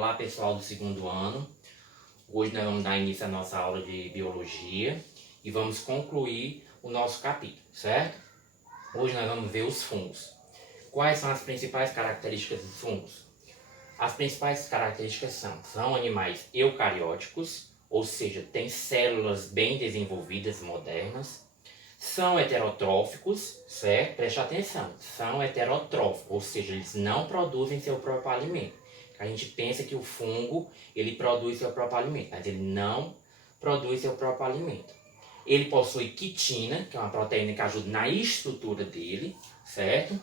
Olá pessoal do segundo ano, hoje nós vamos dar início à nossa aula de biologia e vamos concluir o nosso capítulo, certo? Hoje nós vamos ver os fungos. Quais são as principais características dos fungos? As principais características são animais eucarióticos, ou seja, têm células bem desenvolvidas, modernas. São heterotróficos, certo? Preste atenção, são heterotróficos, ou seja, eles não produzem seu próprio alimento. A gente pensa que o fungo, ele produz seu próprio alimento, mas ele não produz seu próprio alimento. Ele possui quitina, que é uma proteína que ajuda na estrutura dele, certo?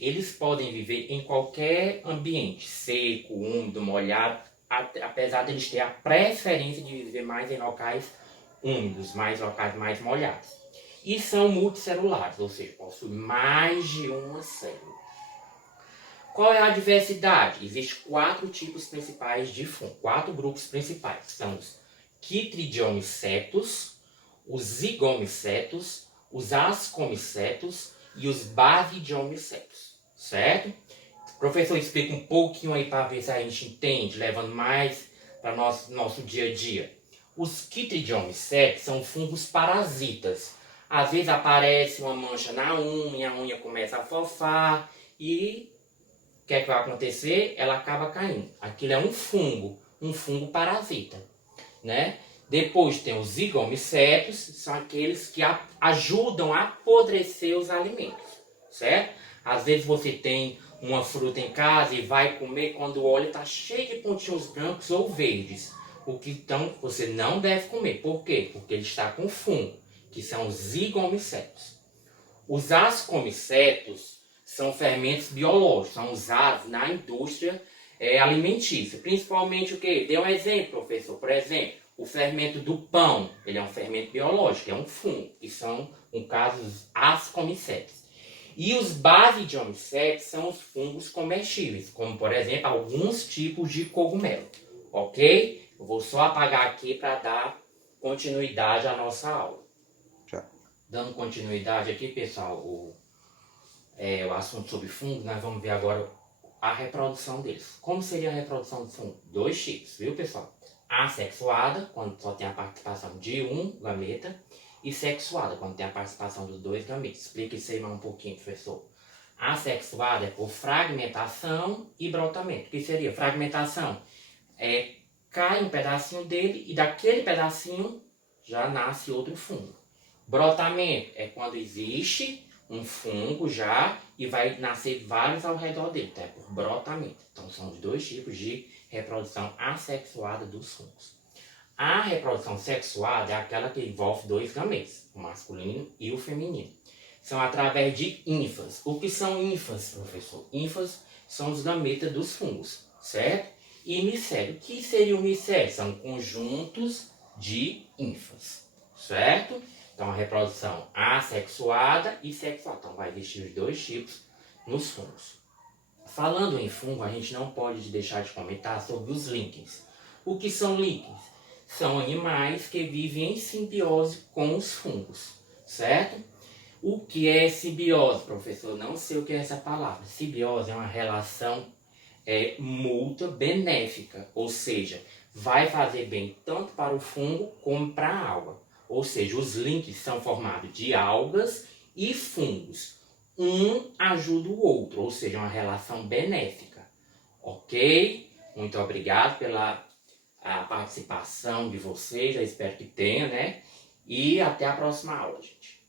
Eles podem viver em qualquer ambiente, seco, úmido, molhado, apesar de eles terem a preferência de viver mais em locais úmidos, locais mais molhados. E são multicelulares, ou seja, possuem mais de uma célula. Qual é a diversidade? Existem 4 tipos principais de fungo, 4 grupos principais. São os Chytridiomycetus, os Zygomycetus, os Ascomycetus e os Basidiomycetus, certo? O professor explica um pouquinho aí para ver se a gente entende, levando mais para nosso dia a dia. Os Chytridiomycetus são fungos parasitas. Às vezes aparece uma mancha na unha, a unha começa a fofar e o que é que vai acontecer? Ela acaba caindo. Aquilo é um fungo parasita, né? Depois tem os zigomycetos, são aqueles que ajudam a apodrecer os alimentos, certo? Às vezes você tem uma fruta em casa e vai comer, quando olha está cheio de pontinhos brancos ou verdes. O que então você não deve comer. Por quê? Porque ele está com fungo, que são os zigomycetos. Os ascomycetos são fermentos biológicos, são usados na indústria alimentícia. Principalmente o quê? Dê um exemplo, professor. Por exemplo, o fermento do pão, ele é um fermento biológico, é um fungo, que são, no caso, os ascomycetos. E os basidiomycetos são os fungos comestíveis, como, por exemplo, alguns tipos de cogumelo. Ok? Eu vou só apagar aqui para dar continuidade à nossa aula. Dando continuidade aqui, pessoal, o assunto sobre fungos, nós vamos ver agora a reprodução deles. Como seria a reprodução do fungo? 2 tipos, viu, pessoal? Assexuada, quando só tem a participação de um gameta, e sexuada, quando tem a participação dos 2 gametas. Explica isso aí mais um pouquinho, professor. Assexuada é por fragmentação e brotamento. O que seria? Fragmentação cai um pedacinho dele e daquele pedacinho já nasce outro fungo. Brotamento é quando existe um fungo já e vai nascer vários ao redor dele, tá? É por brotamento. Então são os 2 tipos de reprodução assexuada dos fungos. A reprodução sexuada é aquela que envolve 2 gametas, o masculino e o feminino. São através de ínfas. O que são ínfas, professor? Ínfas são os gametas dos fungos, certo? E micélio. O que seria o micélio? São conjuntos de ínfas, certo? Então, a reprodução assexuada e sexuada. Então, vai existir os 2 tipos nos fungos. Falando em fungo, a gente não pode deixar de comentar sobre os líquens. O que são líquens? São animais que vivem em simbiose com os fungos, certo? O que é simbiose, professor? Não sei o que é essa palavra. Simbiose é uma relação mútua benéfica, ou seja, vai fazer bem tanto para o fungo como para a alga. Ou seja, os links são formados de algas e fungos. Um ajuda o outro, ou seja, uma relação benéfica. Ok? Muito obrigado pela participação de vocês, eu espero que tenha, né? E até a próxima aula, gente.